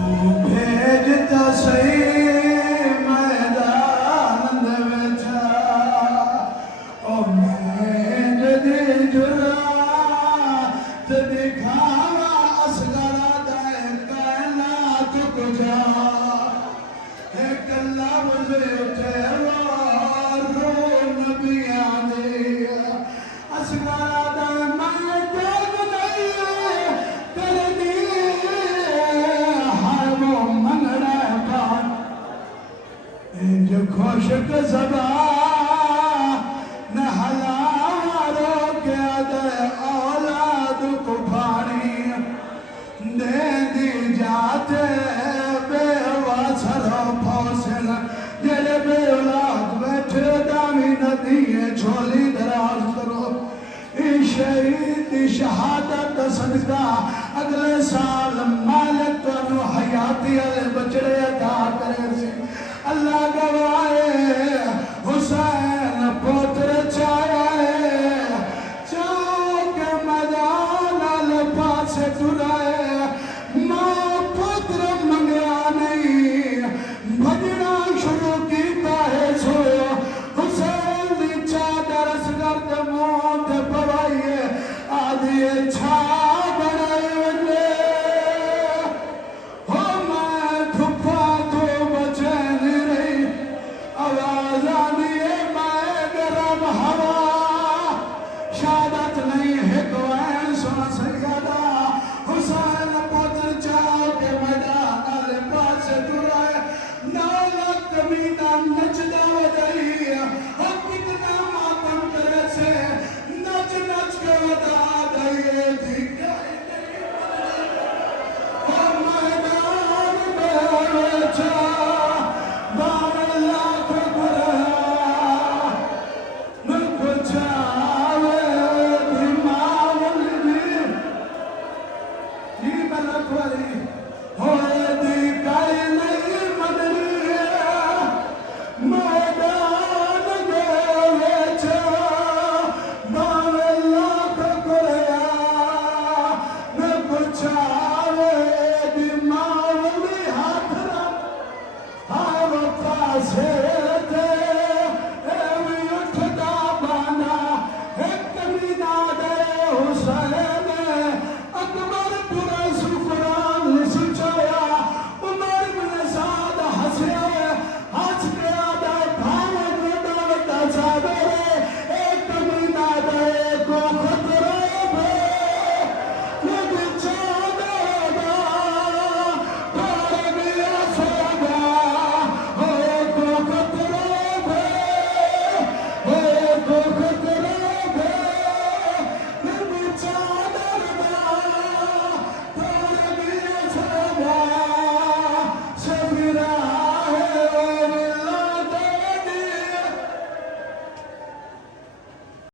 तू भेजता सही मैदान दे विच ओ मैं जदे जुरा ते दिखावा असगरा दे कहना तू कुजा है कल्ला बुझे उठे रो नबियां दे असगरा दे मैं देख नहीं करदी हर वो मंगड़ा पान इंज खुशक ज़बा न हलारो के दे औलाद को पानी दे दी जाते बेवासरो फौसन जेरे बे औलाद बैठे दामी नदी झोली दराज करो शहीद की शहादत सदका अगले साल मालिक तुहानू हयाती वाले बचड़े अता करे सी अल्लाह गवाए हुसैन पुत्र चाहे चौक मैदान पासे टुराए